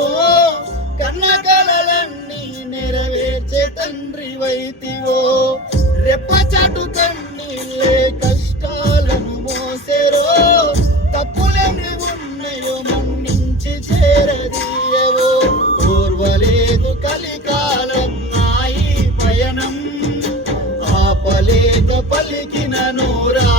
కాలమో కన్న కలలన్నీ నెరవేర్చే తండ్రి వైతివో రెప్పచాటు కన్నీళ్ళే కష్టాలను మోసెరో తప్పులెన్ని ఉన్నాయో మన్నించి చేరదీయవో ఓర్వలేదు కలికాలం నాయి పయనం ఆపలేక పలికిన నోరా